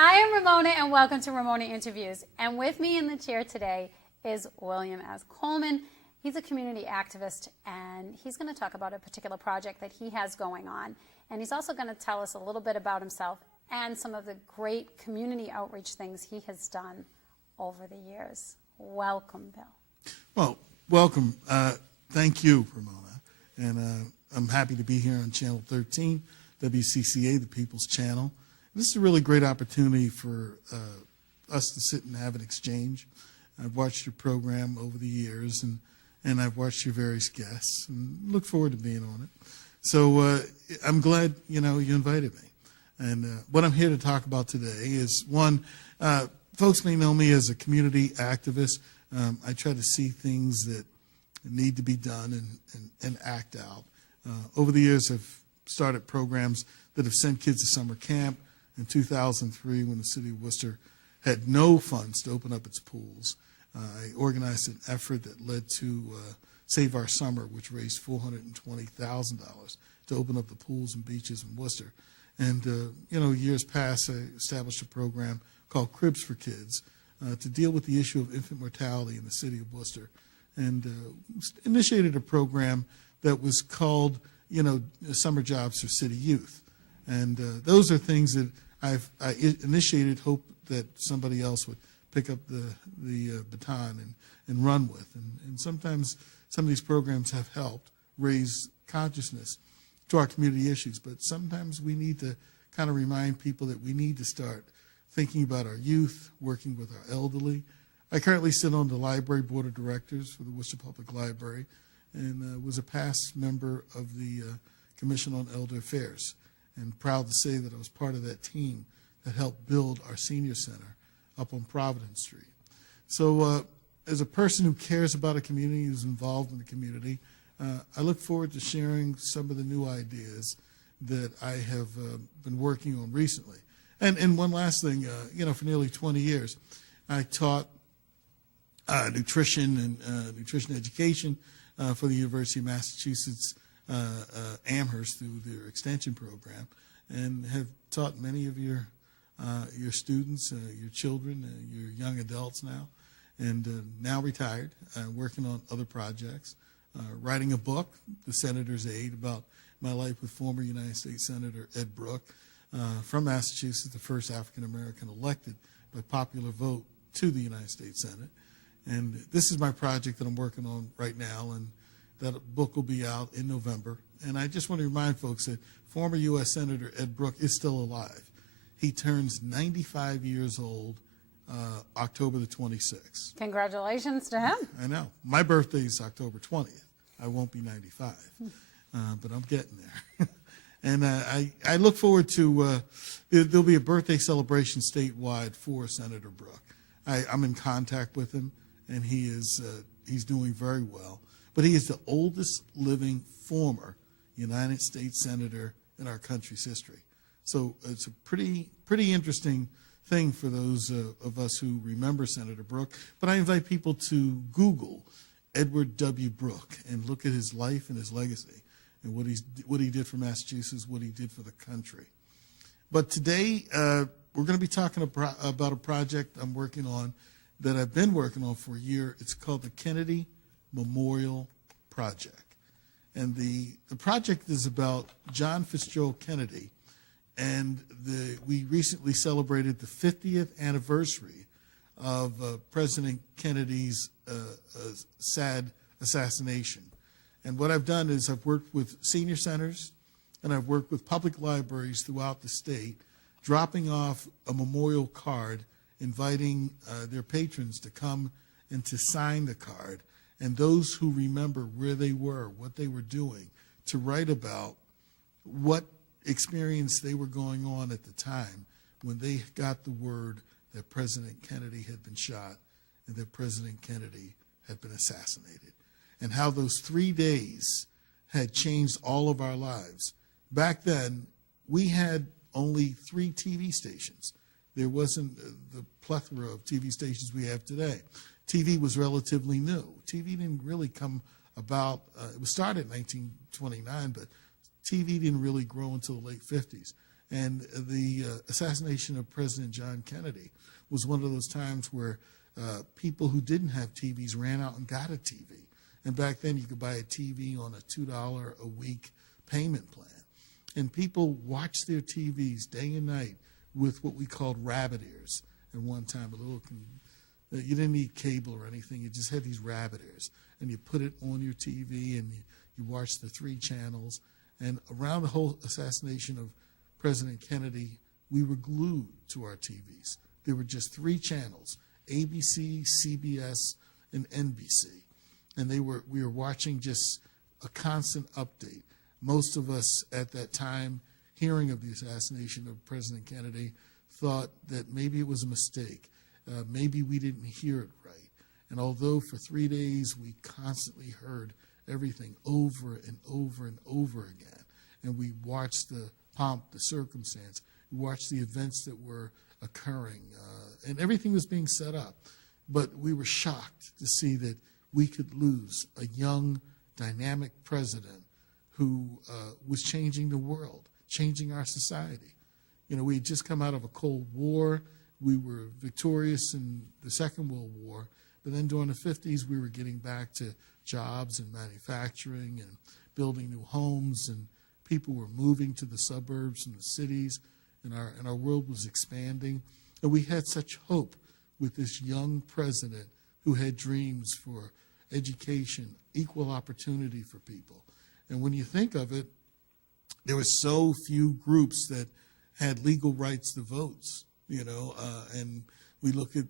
I am Ramona, and welcome to Ramona Interviews. And with me in the chair today is William S.Coleman. He's a community activist, and he's going to talk about a particular project that he has going on. And he's also going to tell us a little bit about himself and some of the great community outreach things he has done over the years. Welcome, Bill. Well, welcome. Thank you, Ramona. And I'm happy to be here on Channel 13, WCCA, the People's Channel. This is a really great opportunity for us to sit and have an exchange. I've watched your program over the years, and I've watched your various guests, and look forward to being on it. So I'm glad, you invited me. And what I'm here to talk about today is, one, folks may know me as a community activist. I try to see things that need to be done and act out. Over the years, I've started programs that have sent kids to summer camp. In 2003, when the city of Worcester had no funds to open up its pools, I organized an effort that led to Save Our Summer, which raised $420,000 to open up the pools and beaches in Worcester. And, years past, I established a program called Cribs for Kids to deal with the issue of infant mortality in the city of Worcester, and initiated a program that was called, Summer Jobs for City Youth. And those are things that I initiated, hope that somebody else would pick up the baton and run with. And sometimes some of these programs have helped raise consciousness to our community issues, but sometimes we need to kind of remind people that we need to start thinking about our youth, working with our elderly. I currently sit on the library board of directors for the Worcester Public Library, and was a past member of the Commission on Elder Affairs, and proud to say that I was part of that team that helped build our senior center up on Providence Street. So as a person who cares about a community, who's involved in the community, I look forward to sharing some of the new ideas that I have been working on recently. And one last thing, for nearly 20 years, I taught nutrition and nutrition education for the University of Massachusetts Amherst through their extension program, and have taught many of your students, your children, your young adults now, and now retired, working on other projects, writing a book, The Senator's Aide, about my life with former United States Senator Ed Brooke from Massachusetts, the first African-American elected by popular vote to the United States Senate. And this is my project that I'm working on right now, and that book will be out in November. And I just want to remind folks that former U.S. Senator Ed Brooke is still alive. He turns 95 years old October the 26th. Congratulations to him. I know. My birthday is October 20th. I won't be 95, but I'm getting there. And I look forward to, there'll be a birthday celebration statewide for Senator Brooke. I'm in contact with him, and he's doing very well. But he is the oldest living former United States Senator in our country's history. So it's a pretty interesting thing for those of us who remember Senator Brooke. But I invite people to Google Edward W. Brooke and look at his life and his legacy, and what he did for Massachusetts, what he did for the country. But today we're going to be talking about a project I'm working on that I've been working on for a year. It's called the Kennedy Memorial Project. And the project is about John Fitzgerald Kennedy, and we recently celebrated the 50th anniversary of President Kennedy's sad assassination. And what I've done is I've worked with senior centers, and I've worked with public libraries throughout the state, dropping off a memorial card, inviting their patrons to come and to sign the card, and those who remember where they were, what they were doing, to write about what experience they were going on at the time when they got the word that President Kennedy had been shot and that President Kennedy had been assassinated, and how those 3 days had changed all of our lives. Back then, we had only 3 TV stations. There wasn't the plethora of TV stations we have today. TV was relatively new. TV didn't really come about, it was started in 1929, but TV didn't really grow until the late 50s. And the assassination of President John Kennedy was one of those times where people who didn't have TVs ran out and got a TV. And back then you could buy a TV on a $2 a week payment plan. And people watched their TVs day and night with what we called rabbit ears at one time. You didn't need cable or anything. You just had these rabbit ears. And you put it on your TV and you watched the 3 channels. And around the whole assassination of President Kennedy, we were glued to our TVs. There were just 3 channels, ABC, CBS, and NBC. And we were watching just a constant update. Most of us at that time, hearing of the assassination of President Kennedy, thought that maybe it was a mistake. Maybe we didn't hear it right. And although for 3 days we constantly heard everything over and over and over again, and we watched the pomp, the circumstance, we watched the events that were occurring, and everything was being set up. But we were shocked to see that we could lose a young, dynamic president who was changing the world, changing our society. You know, we had just come out of a Cold War. We were victorious in the Second World War. But then during the 50s, we were getting back to jobs and manufacturing and building new homes, and people were moving to the suburbs and the cities, and our world was expanding. And we had such hope with this young president who had dreams for education, equal opportunity for people. And when you think of it, there were so few groups that had legal rights to votes, you know, and we look at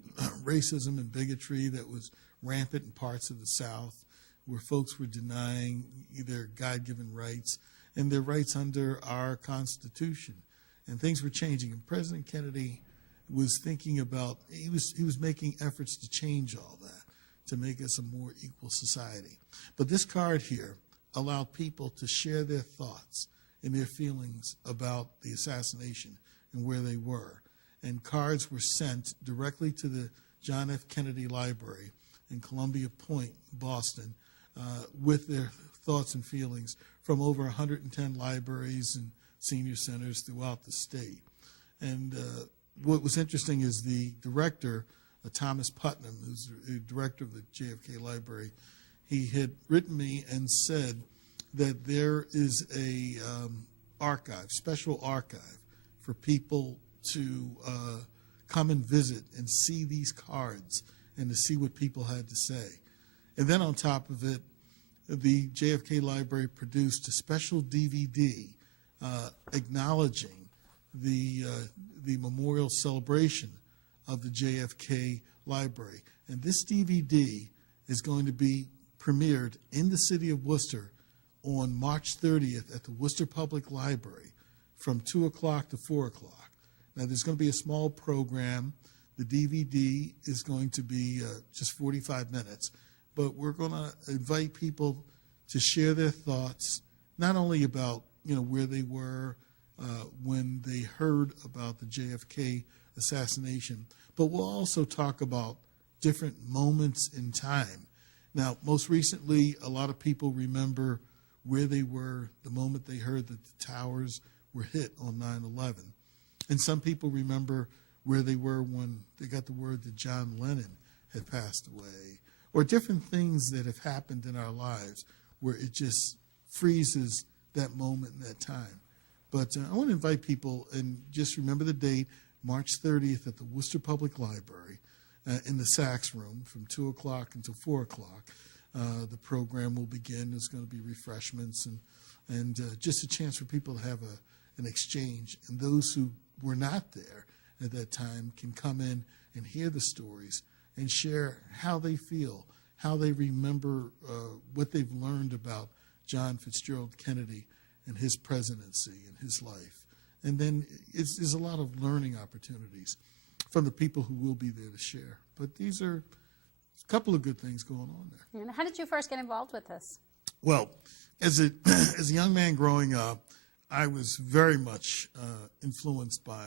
racism and bigotry that was rampant in parts of the South, where folks were denying their God-given rights and their rights under our Constitution. And things were changing. And President Kennedy was thinking about, he was making efforts to change all that, to make us a more equal society. But this card here allowed people to share their thoughts and their feelings about the assassination and where they were. And cards were sent directly to the John F. Kennedy Library in Columbia Point, Boston, with their thoughts and feelings from over 110 libraries and senior centers throughout the state. And what was interesting is the director, Thomas Putnam, who's the director of the JFK Library, he had written me and said that there is a archive, special archive for people to come and visit and see these cards and to see what people had to say. And then on top of it, the JFK Library produced a special DVD acknowledging the memorial celebration of the JFK Library. And this DVD is going to be premiered in the city of Worcester on March 30th at the Worcester Public Library from 2 o'clock to 4 o'clock. Now, there's going to be a small program. The DVD is going to be just 45 minutes, but we're going to invite people to share their thoughts, not only about, you know, where they were when they heard about the JFK assassination, but we'll also talk about different moments in time. Now, most recently, a lot of people remember where they were the moment they heard that the towers were hit on 9/11. And some people remember where they were when they got the word that John Lennon had passed away, or different things that have happened in our lives where it just freezes that moment and that time. But I want to invite people, and just remember the date, March 30th at the Worcester Public Library in the Sachs Room from 2 o'clock until 4 o'clock. The program will begin. There's going to be refreshments and just a chance for people to have an exchange. And those who were not there at that time can come in and hear the stories and share how they feel, how they remember what they've learned about John Fitzgerald Kennedy and his presidency and his life. And then there's a lot of learning opportunities from the people who will be there to share. But these are a couple of good things going on there. And how did you first get involved with this? Well, as a young man growing up, I was very much influenced by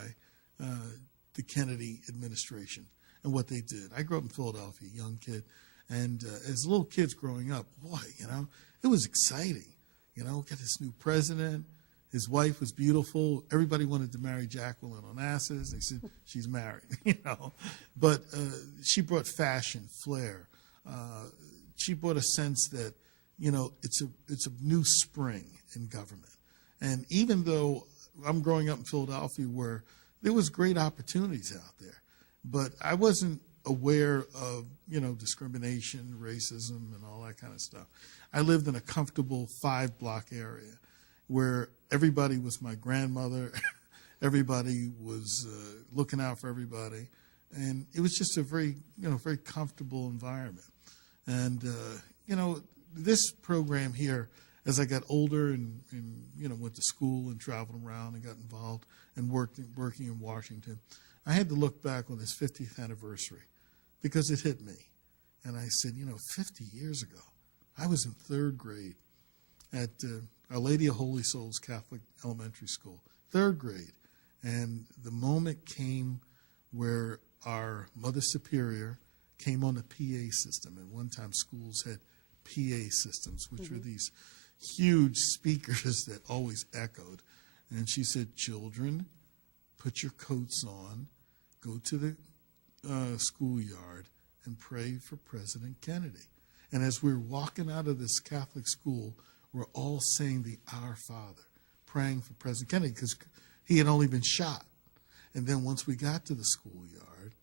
the Kennedy administration and what they did. I grew up in Philadelphia, young kid, and as little kids growing up, boy, you know, it was exciting. You know, got this new president, His wife was beautiful. Everybody wanted to marry Jacqueline Onassis. They said she's married, But she brought fashion, flair. She brought a sense that, it's a new spring in government. And even though I'm growing up in Philadelphia where there was great opportunities out there, but I wasn't aware of, discrimination, racism, and all that kind of stuff. I lived in a comfortable 5-block area where everybody was my grandmother, everybody was looking out for everybody, and it was just a very, very comfortable environment. And, this program here, as I got older and went to school and traveled around and got involved and working in Washington, I had to look back on this 50th anniversary because it hit me. And I said, 50 years ago, I was in 3rd grade at Our Lady of Holy Souls Catholic Elementary School, 3rd grade. And the moment came where our Mother Superior came on the PA system. And one time schools had PA systems, which were these huge speakers that always echoed. And she said, children, put your coats on, go to the schoolyard, and pray for President Kennedy. And as we were walking out of this Catholic school, we're all saying the Our Father, praying for President Kennedy, because he had only been shot. And then once we got to the schoolyard,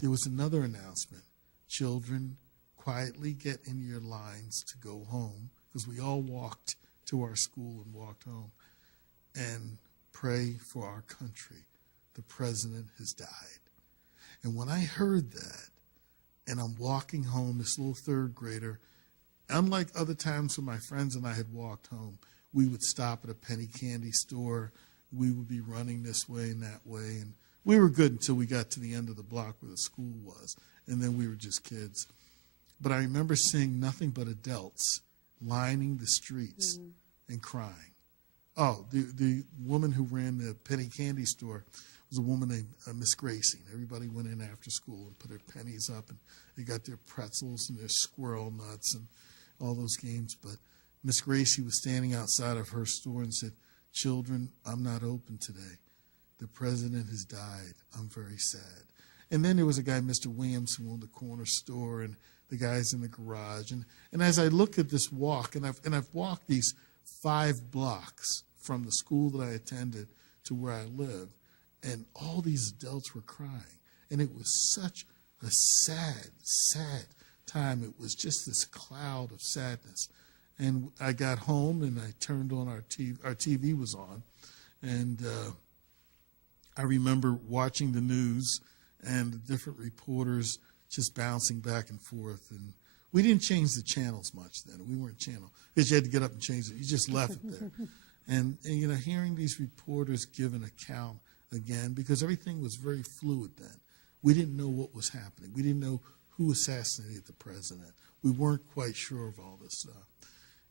there was another announcement. Children, quietly get in your lines to go home, because we all walked to our school and walked home, and pray for our country. The president has died. And when I heard that, and I'm walking home, this little 3rd grader, unlike other times when my friends and I had walked home, we would stop at a penny candy store. We would be running this way and that way. And we were good until we got to the end of the block where the school was. And then we were just kids. But I remember seeing nothing but adults lining the streets and crying. Oh, the woman who ran the penny candy store was a woman named Miss Gracie. Everybody went in after school and put their pennies up, and they got their pretzels and their squirrel nuts and all those games. But Miss Gracie was standing outside of her store and said, children, I'm not open today. The president has died. I'm very sad. And then there was a guy, Mr. Williams, who owned the corner store, and the guys in the garage. And as I look at this walk, and I've walked these 5 blocks from the school that I attended to where I lived, and all these adults were crying. And it was such a sad, sad time. It was just this cloud of sadness. And I got home, and I turned on our TV. Our TV was on. And I remember watching the news and the different reporters just bouncing back and forth. And we didn't change the channels much then. We weren't channel, because you had to get up and change it. You just left it there. And hearing these reporters give an account again, because everything was very fluid then. We didn't know what was happening. We didn't know who assassinated the president. We weren't quite sure of all this stuff.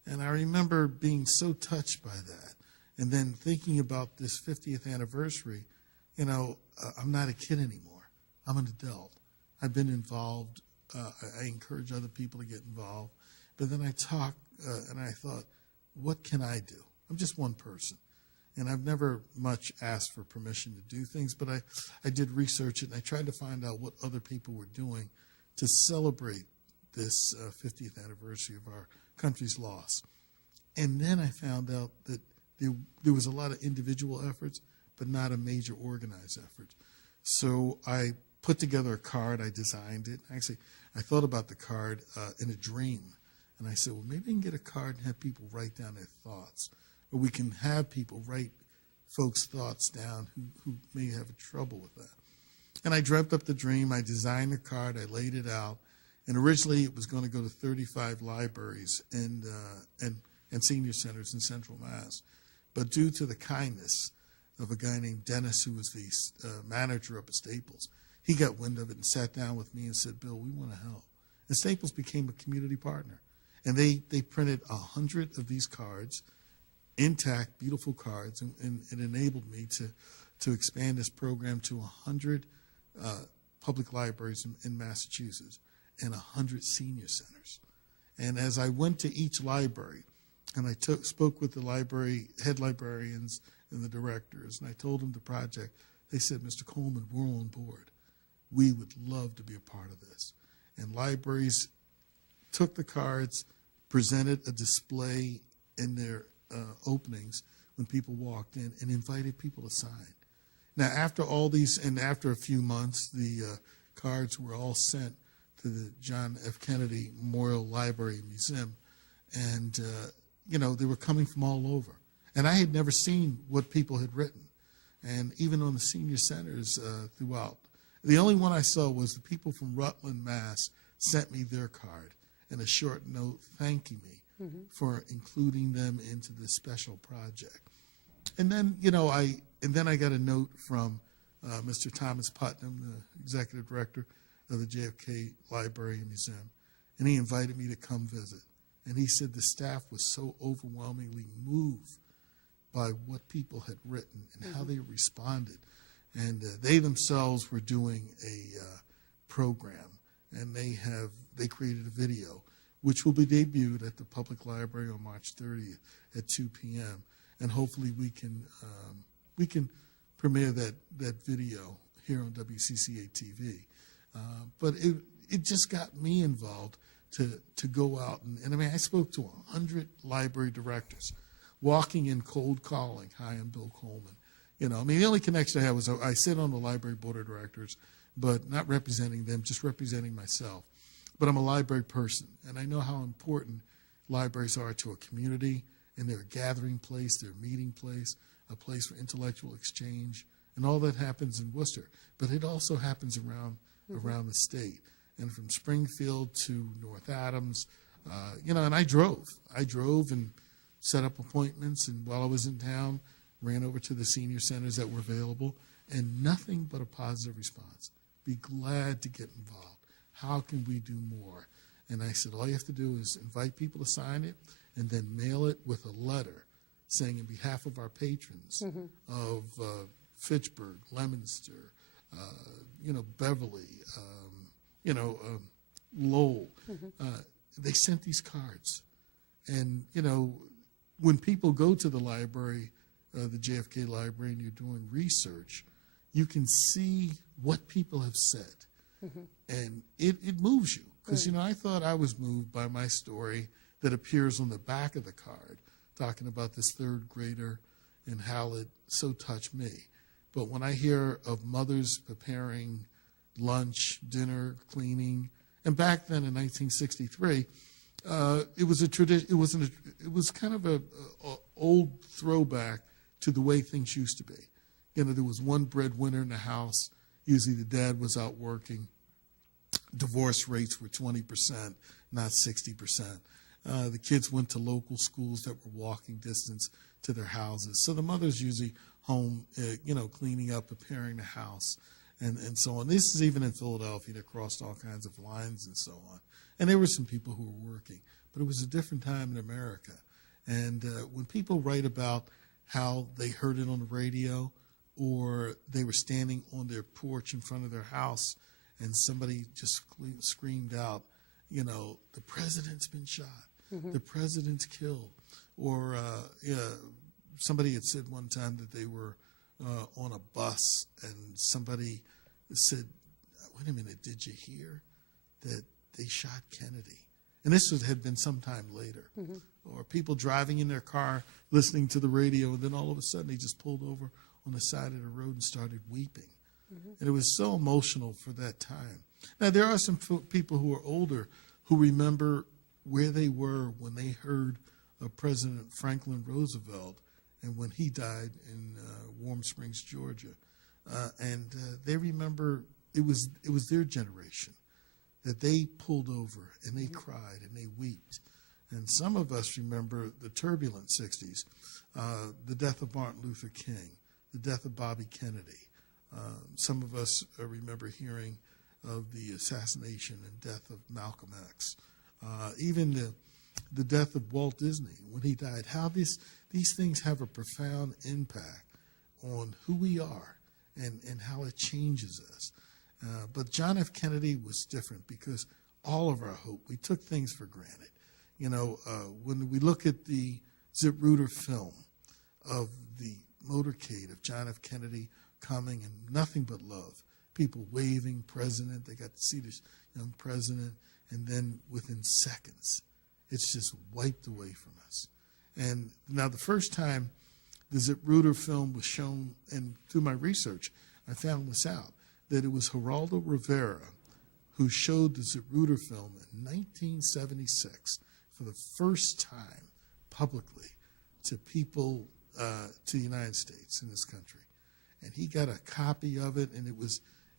And I remember being so touched by that. And then thinking about this 50th anniversary, I'm not a kid anymore. I'm an adult. I've been involved. I encourage other people to get involved. But then I talked and I thought, what can I do? I'm just one person. And I've never much asked for permission to do things, but I did research it, and I tried to find out what other people were doing to celebrate this 50th anniversary of our country's loss. And then I found out that there was a lot of individual efforts, but not a major organized effort. So I put together a card. I designed it. Actually, I thought about the card in a dream. And I said, well, maybe I can get a card and have people write down their thoughts. Or we can have people write folks' thoughts down who may have trouble with that. And I dreamt up the dream. I designed the card. I laid it out. And originally it was going to go to 35 libraries and senior centers in Central Mass. But due to the kindness of a guy named Dennis, who was the manager up at Staples, he got wind of it and sat down with me and said, Bill, we want to help. And Staples became a community partner. And they printed 100 of these cards, intact, beautiful cards, and it enabled me to expand this program to 100 public libraries in Massachusetts and 100 senior centers. And as I went to each library, and I spoke with the library, head librarians and the directors, and I told them the project. They said, Mr. Coleman, we're on board. We would love to be a part of this. And libraries took the cards, presented a display in their openings when people walked in, and invited people to sign. Now, after all these, and after a few months, the cards were all sent to the John F. Kennedy Memorial Library and Museum, and they were coming from all over. And I had never seen what people had written. And even on the senior centers throughout, the only one I saw was the people from Rutland, Mass. Sent me their card and a short note thanking me for including them into this special project. And then, I got a note from Mr. Thomas Putnam, the executive director of the JFK Library and Museum, and he invited me to come visit. And he said the staff was so overwhelmingly moved by what people had written and how they responded. And they themselves were doing a program, and they created a video, which will be debuted at the Public Library on March 30th at 2 p.m. And hopefully we can premiere that video here on WCCA TV. But it just got me involved to go out and I mean, I spoke to 100 library directors, walking in cold calling. Hi, I'm Bill Coleman. The only connection I had was I sit on the library board of directors, but not representing them, just representing myself. But I'm a library person, and I know how important libraries are to a community, and they're a gathering place, they're a meeting place, a place for intellectual exchange, and all that happens in Worcester. But it also happens around the state, and from Springfield to North Adams, and I drove and set up appointments, and while I was in town, ran over to the senior centers that were available, and nothing but a positive response. Be glad to get involved. How can we do more? And I said, all you have to do is invite people to sign it and then mail it with a letter saying, in behalf of our patrons of Fitchburg, Leominster, Beverly, Lowell, they sent these cards. And, when people go to the library, the JFK Library, and you're doing research, you can see what people have said. And it moves you. Because, I thought I was moved by my story that appears on the back of the card, talking about this third grader and how it so touched me. But when I hear of mothers preparing lunch, dinner, cleaning, and back then in 1963, it was a tradition. It was kind of a old throwback to the way things used to be. There was one breadwinner in the house. Usually the dad was out working. Divorce rates were 20%, not 60%. The kids went to local schools that were walking distance to their houses. So the mother's usually home, cleaning up, preparing the house, and so on. This is even in Philadelphia. They crossed all kinds of lines and so on. And there were some people who were working. But it was a different time in America. And when people write about how they heard it on the radio, or they were standing on their porch in front of their house and somebody just screamed out, the president's been shot, the president's killed. Or somebody had said one time that they were on a bus and somebody said, wait a minute, did you hear that they shot Kennedy? And this had been some time later. Or people driving in their car, listening to the radio, and then all of a sudden they just pulled over on the side of the road and started weeping. And it was so emotional for that time. Now, there are some people who are older who remember where they were when they heard of President Franklin Roosevelt and when he died in Warm Springs, Georgia. And they remember it was their generation that they pulled over and they cried and they wept. And some of us remember the turbulent 60s, the death of Martin Luther King, the death of Bobby Kennedy. Some of us remember hearing of the assassination and death of Malcolm X. Even the death of Walt Disney when he died. How these things have a profound impact on who we are and how it changes us. But John F. Kennedy was different because all of our hope, we took things for granted. When we look at the Zapruder film of the motorcade of John F. Kennedy coming, and nothing but love. People waving, president. They got to see this young president, and then within seconds, it's just wiped away from us. And now the first time the Zapruder film was shown, and through my research, I found this out, that it was Geraldo Rivera who showed the Zapruder film in 1976 for the first time publicly to people, to the United States in this country. And he got a copy of it, and it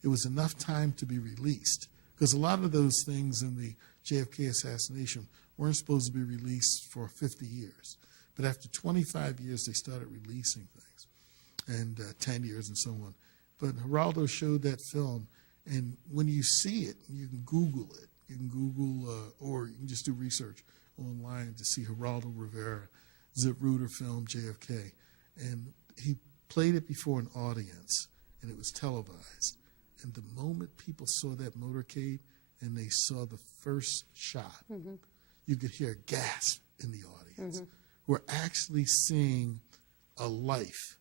was enough time to be released, because a lot of those things in the JFK assassination weren't supposed to be released for 50 years. But after 25 years, they started releasing things, and 10 years and so on. But Geraldo showed that film, and when you see it, you can Google it. You can Google, or you can just do research online to see Geraldo Rivera, Zapruder film, JFK. And he played it before an audience, and it was televised. And the moment people saw that motorcade and they saw the first shot, you could hear a gasp in the audience. We're actually seeing a life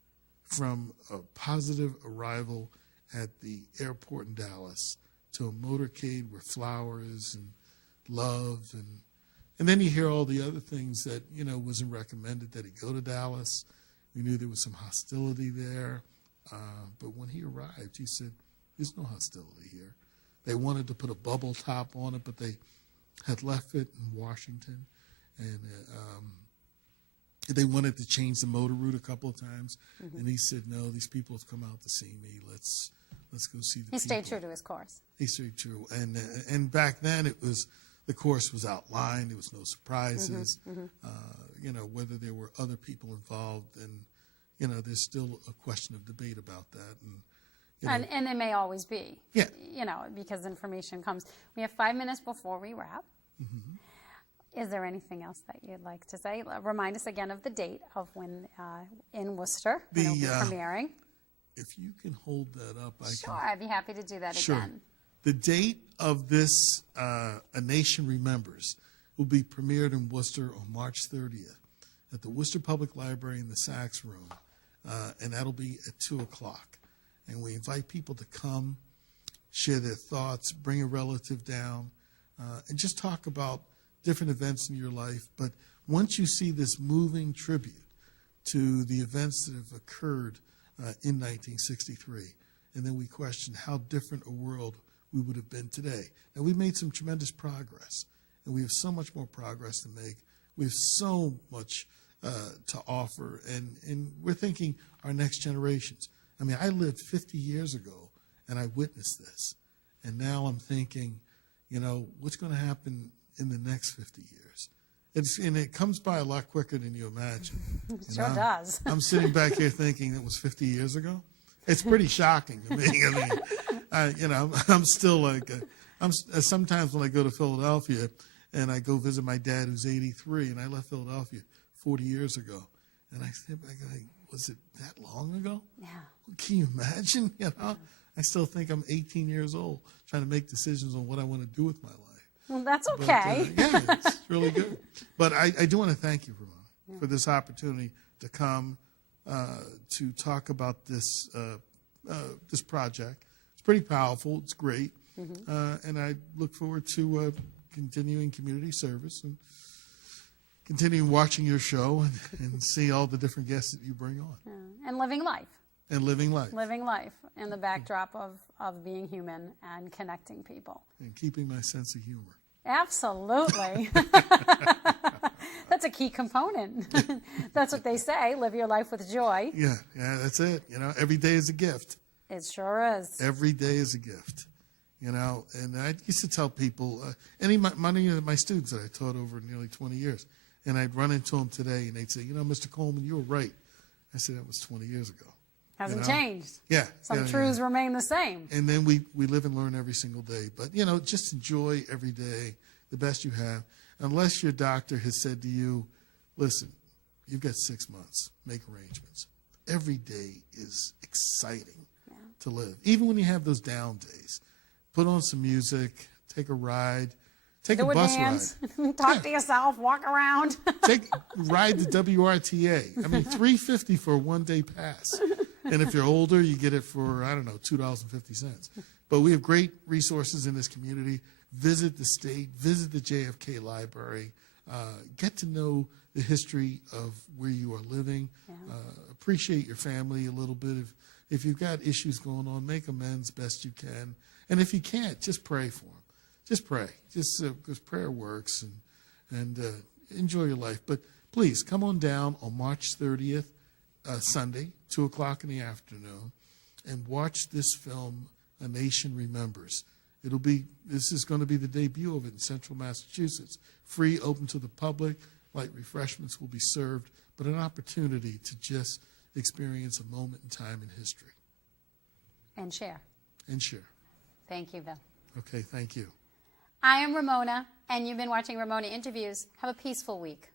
from a positive arrival at the airport in Dallas to a motorcade with flowers and love, and then you hear all the other things that, you know, wasn't recommended that he go to Dallas. We knew there was some hostility there, but when he arrived, he said, "There's no hostility here." They wanted to put a bubble top on it, but they had left it in Washington, and they wanted to change the motor route a couple of times, and he said, "No, these people have come out to see me. Let's go see the people." He stayed true to his course. He stayed true, and back then the course was outlined. There was no surprises. You know, whether there were other people involved, and you know, there's still a question of debate about that, and. You know, And there may always be, yeah. You know, because information comes. We have 5 minutes before we wrap. Is there anything else that you'd like to say? Remind us again of the date of when in Worcester, when it'll be premiering. If you can hold that up, Sure, I'd be happy to do that Sure. again. The date of this A Nation Remembers will be premiered in Worcester on March 30th at the Worcester Public Library in the Sachs Room, and that'll be at 2 o'clock. And we invite people to come, share their thoughts, bring a relative down, and just talk about different events in your life. But once you see this moving tribute to the events that have occurred in 1963, and then we question how different a world we would have been today. Now, we've made some tremendous progress, and we have so much more progress to make. We have so much to offer, and we're thinking our next generations. I mean, I lived 50 years ago, and I witnessed this. And now I'm thinking, you know, what's going to happen in the next 50 years? And it comes by a lot quicker than you imagine. It sure does. I'm sitting back here thinking it was 50 years ago. It's pretty shocking to me. I mean, you know, I'm still like, sometimes when I go to Philadelphia and I go visit my dad who's 83, and I left Philadelphia 40 years ago, and I think, was it that long ago? Yeah. Can you imagine? You know, I still think I'm 18 years old trying to make decisions on what I want to do with my life. Well, that's okay. But, yeah, it's really good. But I do want to thank you, Ramona, for this opportunity to come to talk about this this project. It's pretty powerful. It's great. And I look forward to continuing community service and continuing watching your show and see all the different guests that you bring on. Yeah. And living life. And living life. Living life in the backdrop of being human and connecting people. And keeping my sense of humor. Absolutely. That's a key component. That's what they say, live your life with joy. Yeah, that's it. You know, every day is a gift. It sure is. Every day is a gift. You know, and I used to tell people, many of my students that I taught over nearly 20 years, and I'd run into them today, and they'd say, you know, Mr. Coleman, you were right. I said, that was 20 years ago. Hasn't changed. Yeah. Some truths remain the same. And then we live and learn every single day. But, you know, just enjoy every day the best you have. Unless your doctor has said to you, listen, you've got 6 months. Make arrangements. Every day is exciting to live. Even when you have those down days. Put on some music. Take a ride. Take Do a bus dance, ride. talk Yeah. to yourself, walk around. Ride the WRTA. I mean, $3.50 for a one-day pass. And if you're older, you get it for, I don't know, $2.50. But we have great resources in this community. Visit the state, visit the JFK Library, get to know the history of where you are living, appreciate your family a little bit. If you've got issues going on, make amends best you can. And if you can't, just pray for them. Just pray, just because prayer works, and enjoy your life. But please come on down on March 30th, Sunday, 2 o'clock in the afternoon, and watch this film, A Nation Remembers. This is going to be the debut of it in Central Massachusetts. Free, open to the public. Light refreshments will be served, but an opportunity to just experience a moment in time in history. And share. And share. Thank you, Bill. Okay, thank you. I am Ramona, and you've been watching Ramona Interviews. Have a peaceful week.